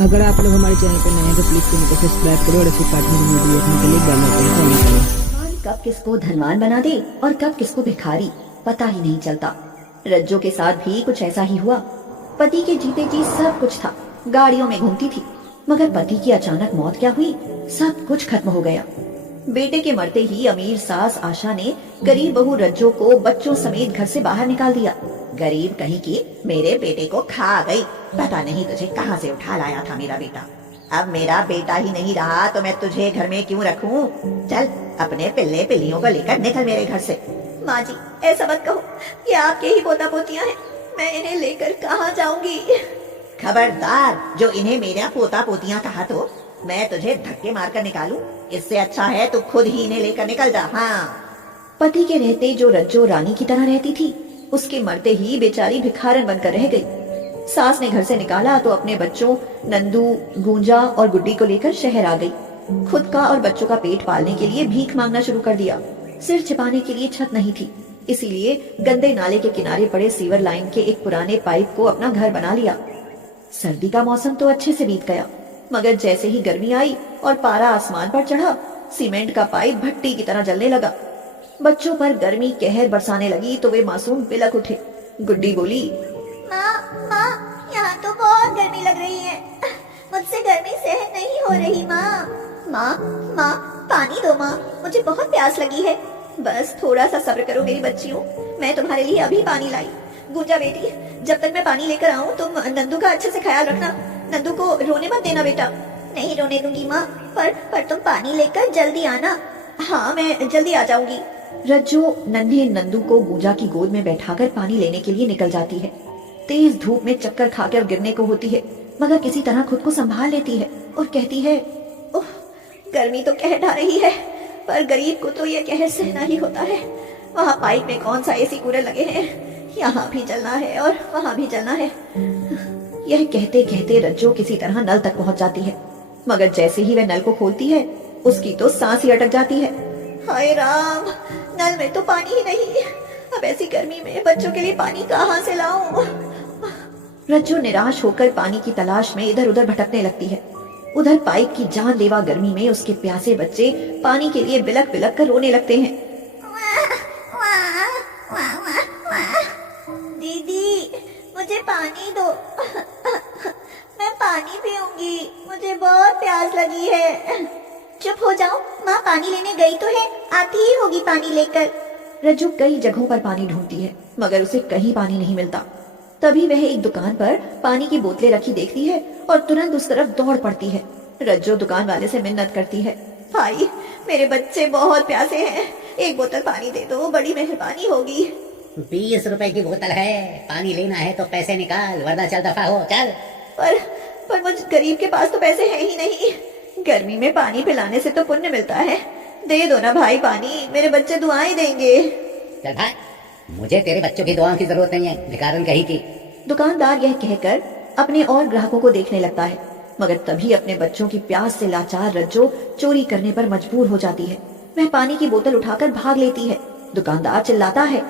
अगर आप लोग हमारे चैनल पर नए हैं तो प्लीज चैनल को सब्सक्राइब करो और ऐसे कार्टून की वीडियो देखने के लिए बेल आइकन को ऑन करें। भगवान कब किसको धनवान बना दे और कब किसको भिखारी पता ही नहीं चलता। रज्जो के साथ भी कुछ ऐसा ही हुआ। पति के जीते जी सब कुछ था, गाड़ियों में घूमती थी, मगर पति की अचानक मौत क्या हुई, सब कुछ खत्म हो गया। बेटे के मरते ही अमीर सास आशा ने गरीब बहू रज्जो को बच्चों समेत घर से बाहर निकाल दिया। गरीब कहीं की मेरे बेटे को खा गई, पता नहीं तुझे कहाँ से उठा लाया था मेरा बेटा। अब मेरा बेटा ही नहीं रहा तो मैं तुझे घर में क्यों रखूं? चल अपने पिल्ले पिल्लियों को लेकर निकल मेरे घर से। माँ जी ऐसा मत कहो, ये आपके ही पोता पोतियां हैं, मैं इन्हें लेकर कहाँ जाऊंगी? खबरदार, जो इन्हें मेरा पोता पोतियां कहा तो मैं तुझे धक्के मारकर निकालूं। इससे अच्छा है तू खुद ही इन्हें लेकर निकल जा। हाँ। पति के रहते जो रज्जो रानी की तरह रहती थी, उसके मरते ही बेचारी भिखारन बनकर रह गई। सास ने घर से निकाला तो अपने बच्चों नंदू, गूंजा और गुड्डी को लेकर शहर आ गई। खुद का और बच्चों का पेट पालने के लिए भीख मांगना शुरू कर दिया। सिर छिपाने के लिए छत नहीं थी, इसीलिए गंदे नाले के किनारे पड़े सीवर लाइन के एक पुराने पाइप को अपना घर बना लिया। सर्दी का मौसम तो अच्छे से बीत गया, मगर जैसे ही गर्मी आई और पारा आसमान पर चढ़ा, सीमेंट का पाइप भट्टी की तरह जलने लगा। बच्चों पर गर्मी कहर बरसाने लगी तो वे मासूम बिलक उठे। गुड्डी बोली, माँ माँ यहाँ तो बहुत गर्मी लग रही है, मुझसे गर्मी सहन नहीं हो रही माँ। माँ माँ पानी दो माँ, मुझे बहुत प्यास लगी है। बस थोड़ा सा सब्र करो मेरी बच्चियों, मैं तुम्हारे लिए अभी पानी लाई। गुंजा बेटी, जब तक मैं पानी लेकर आऊँ तुम नंदू का अच्छे से ख्याल रखना, नंदू को रोने मत देना बेटा। नहीं रोने दूंगी माँ, पर तुम पानी लेकर जल्दी आना। हाँ मैं जल्दी आ जाऊंगी। रज्जो नन्हे नंदू को गूंजा की गोद में बैठाकर पानी लेने के लिए निकल जाती है। तेज धूप में चक्कर खाकर गिरने को होती है, मगर किसी तरह खुद को संभाल लेती है और कहती है, ओह गर्मी तो कहर ढा रही है, पर गरीब को तो यह कहर सहना ही होता है। वहाँ पाइप में कौन सा एसी कूलर लगे हैं, यहाँ भी जलना है और वहाँ भी जलना है। यह कहते कहते रज्जो किसी तरह नल तक पहुँच जाती है, मगर जैसे ही वह नल को खोलती है उसकी तो सांस ही अटक जाती है। हाय राम, नल में तो पानी ही नहीं, अब ऐसी गर्मी में बच्चों के लिए पानी कहाँ से लाऊं? रज्जो निराश होकर पानी की तलाश में इधर उधर भटकने लगती है। उधर पाइप की जानलेवा गर्मी में उसके प्यासे बच्चे पानी के लिए बिलक बिलक कर रोने लगते हैं। दीदी मुझे पानी दो, मैं पानी पीऊंगी, मुझे बहुत प्यास लगी है। चुप हो जाओ, माँ पानी लेने गई तो है, आती ही होगी पानी लेकर। रज्जो कई जगहों पर पानी ढूंढती है, मगर उसे कहीं पानी नहीं मिलता। तभी वह एक दुकान पर पानी की बोतलें रखी देखती है और तुरंत उस तरफ दौड़ पड़ती है। रज्जो दुकान वाले से मिन्नत करती है, भाई मेरे बच्चे बहुत प्यासे हैं, एक बोतल पानी दे दो, बड़ी मेहरबानी होगी। 20 रुपए की बोतल है, पानी लेना है तो पैसे निकाल, वरना चल दफा हो चल। पर मुझ गरीब के पास तो पैसे हैं ही नहीं, गर्मी में पानी पिलाने से तो पुण्य मिलता है, दे दो ना भाई पानी, मेरे बच्चे दुआएं देंगे। चल भाई, मुझे तेरे बच्चों की दुआओं की जरूरत नहीं है, भिखारन कहीं की। दुकानदार यह कहकर अपने और ग्राहकों को देखने लगता है, मगर तभी अपने बच्चों की प्यास से लाचार रज्जो चोरी करने पर मजबूर हो जाती है। वह पानी की बोतल उठाकर भाग लेती है। दुकानदार चिल्लाता है,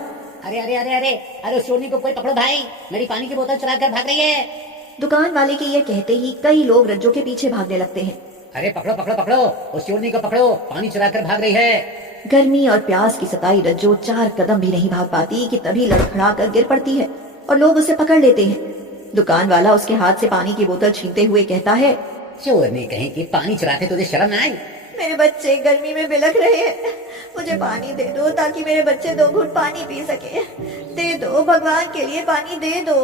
अरे अरे अरे अरे अरे उस चोरनी को कोई पकड़ो भाई, मेरी पानी की बोतल चुरा कर भाग रही है। दुकान वाले के यह कहते ही कई लोग रज्जो के पीछे भागने लगते हैं। अरे पकड़ो पकड़ो पकड़ो, उस चोरनी को पकड़ो, पानी चुरा कर भाग रही है। गर्मी और प्यास की सताई रज्जो 4 कदम भी नहीं भाग पाती कि तभी लड़खड़ा कर गिर पड़ती है और लोग उसे पकड़ लेते हैं। दुकान वाला उसके हाथ से पानी की बोतल छीनते हुए कहता है, चोरनी कहीं की, पानी चुराते तुझे शर्म ना आई? मेरे बच्चे गर्मी में बिलख रहे हैं, मुझे पानी दे दो ताकि मेरे बच्चे 2 घूंट पानी पी सके। दे दो भगवान के लिए, पानी दे दो।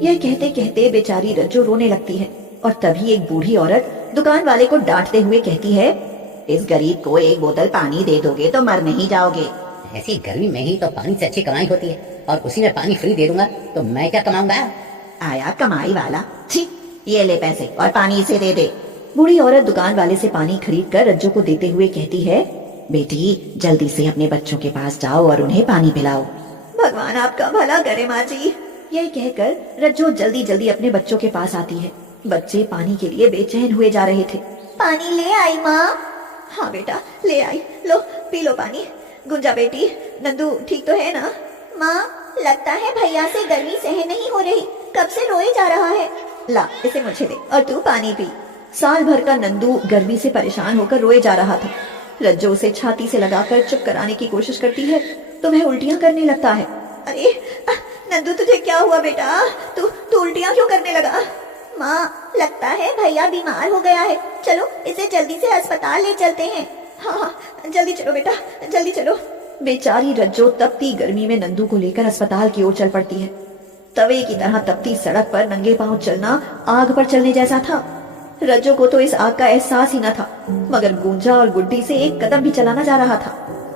यह कहते कहते बेचारी रज्जो रोने लगती है और तभी एक बूढ़ी औरत दुकान वाले को डांटते हुए कहती है, इस गरीब को एक बोतल पानी दे दोगे तो मर नहीं जाओगे। ऐसी गर्मी में ही तो पानी से अच्छी कमाई होती है, और उसी में पानी फ्री दे दूंगा तो मैं क्या कमाऊंगा? आया कमाई वाला, छी, ये ले पैसे और पानी इसे दे दे। बूढ़ी औरत दुकान वाले से पानी खरीद कर रज्जो को देते हुए कहती है, बेटी जल्दी से अपने बच्चों के पास जाओ और उन्हें पानी पिलाओ। भगवान आपका भला करे माँ जी। यह कहकर रज्जो जल्दी जल्दी अपने बच्चों के पास आती है। बच्चे पानी के लिए बेचैन हुए जा रहे थे। पानी ले आई माँ? हाँ बेटा ले आई, लो पी लो पानी। गुंजा बेटी, नंदू ठीक तो है ना? माँ लगता है भैया से गर्मी सहन नहीं हो रही, कब से रोए जा रहा है। ला इसे मुझे दे और तू पानी पी। साल भर का नंदू गर्मी से परेशान होकर रोए जा रहा था। रज्जो उसे छाती से लगाकर चुप कराने की कोशिश करती है तो वह उल्टियां करने लगता है। अरे नंदू तुझे क्या हुआ बेटा? तू उल्टियां क्यों करने लगा? माँ लगता है भैया बीमार हो गया है, चलो इसे जल्दी से अस्पताल ले चलते हैं। हाँ जल्दी चलो बेटा, जल्दी चलो। बेचारी रज्जो तपती गर्मी में नंदू को लेकर अस्पताल की ओर चल पड़ती है। तवे की तरह तपती सड़क पर नंगे पांव चलना आग पर चलने जैसा था। रज्जो को तो इस आग का एहसास ही न था, मगर गूंजा और गुड्डी से एक कदम भी चला न जा रहा था।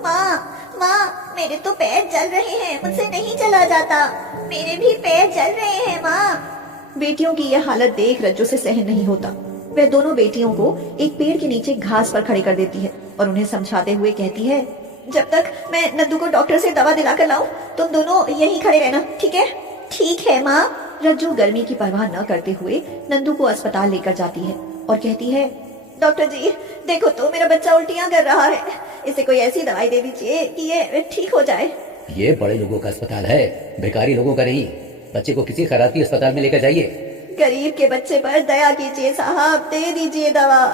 माँ मेरे तो पैर जल रहे हैं, मुझसे नहीं चला जाता। मेरे भी पैर जल रहे हैं माँ। बेटियों की यह हालत देख रज्जो से सहन नहीं होता। वह दोनों बेटियों को एक पेड़ के नीचे घास पर खड़े कर देती है और उन्हें समझाते हुए कहती है, जब तक मैं नंदू को डॉक्टर से दवा दिलाकर लाऊं, तुम दोनों यहीं खड़े रहना, ठीक है? ठीक है माँ। रज्जो गर्मी की परवाह न करते हुए नंदू को अस्पताल लेकर जाती है और कहती है, डॉक्टर जी देखो तो मेरा बच्चा उल्टियां कर रहा है, इसे कोई ऐसी दवाई दे दीजिए कि ये ठीक हो जाए। ये बड़े लोगों का अस्पताल है, बेकारी लोगों का नहीं। बच्चे को किसी खराबी अस्पताल में लेकर जाइए। गरीब के बच्चे पर दया कीजिए साहब, दे दीजिए दवा।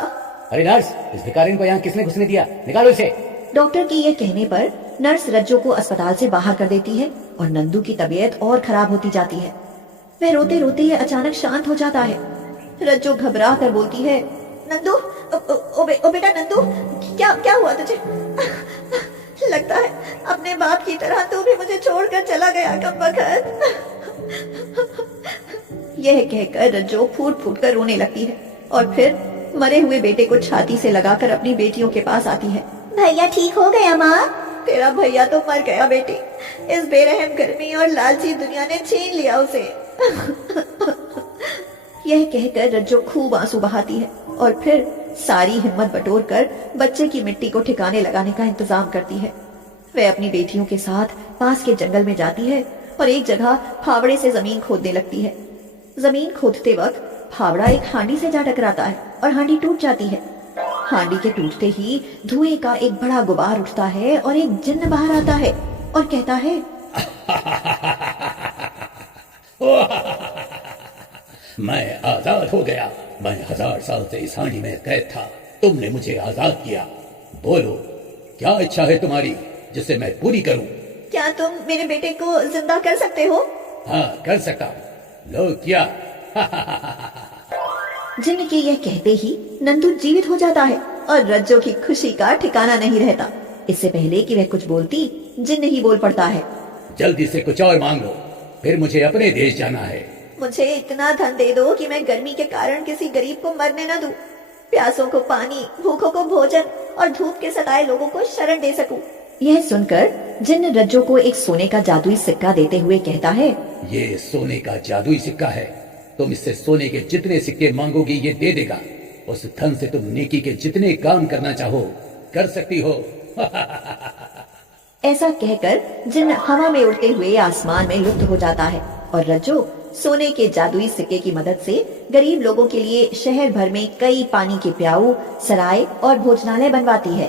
अरे नर्स, इस भिखारिन को यहाँ किसने घुसने दिया? निकालो इसे। डॉक्टर की यह कहने पर नर्स रज्जो को अस्पताल से बाहर कर देती है और नंदू की तबीयत और खराब होती जाती है। वह रोते रोते अचानक शांत हो जाता है। रज्जो घबरा कर बोलती है, नंदू ओ बेटा नंदू, क्या हुआ तुझे? लगता है अपने बाप की तरह तू भी मुझे छोड़कर चला गया कमबख्त। यह कहकर रज्जो फूट फूट कर रोने लगती है और फिर मरे हुए बेटे को छाती से लगाकर अपनी बेटियों के पास आती है। भैया ठीक हो गया माँ? तेरा भैया तो मर गया बेटी, इस बेरहम गर्मी और लालची दुनिया ने छीन लिया उसे। यह कहकर रज्जो खूब आंसू बहाती है और फिर सारी हिम्मत बटोरकर बच्चे की मिट्टी को ठिकाने लगाने का इंतजाम करती है। वह अपनी बेटियों के साथ पास के जंगल में जाती है और एक जगह फावड़े से जमीन खोदने लगती है। जमीन खोदते वक्त फावड़ा एक हांडी से जा टकराता है और हांडी टूट जाती है। हांडी के टूटते ही धुएं का एक बड़ा गुबार उठता है और एक जिन्न बाहर आता है और कहता है, मैं आजाद हो गया। मैं 1000 साल से इस हांडी में कैद था, तुमने मुझे आजाद किया। बोलो क्या इच्छा है तुम्हारी जिसे मैं पूरी करूं? क्या तुम मेरे बेटे को जिंदा कर सकते हो? हाँ कर सकता हूँ। लो क्या? जिन्न के यह कहते ही नंदू जीवित हो जाता है और रज्जो की खुशी का ठिकाना नहीं रहता। इससे पहले कि वह कुछ बोलती, जिन्न ही बोल पड़ता है, जल्दी से कुछ और मांग लो, फिर मुझे अपने देश जाना है। मुझे इतना धन दे दो कि मैं गर्मी के कारण किसी गरीब को मरने न दूं, प्यासों को पानी, भूखों को भोजन और धूप के सताए लोगों को शरण दे सकूं। यह सुनकर जिन्न रज्जो को एक सोने का जादुई सिक्का देते हुए कहता है, ये सोने का जादुई सिक्का है, तुम इससे सोने के जितने सिक्के मांगोगी ये दे देगा। उस धन से तुम नेकी के जितने काम करना चाहो कर सकती हो। ऐसा कहकर जिन्न हवा में उड़ते हुए आसमान में लुप्त हो जाता है और रज्जो सोने के जादुई सिक्के की मदद से गरीब लोगों के लिए शहर भर में कई पानी के प्याऊ, सराय और भोजनालय बनवाती है।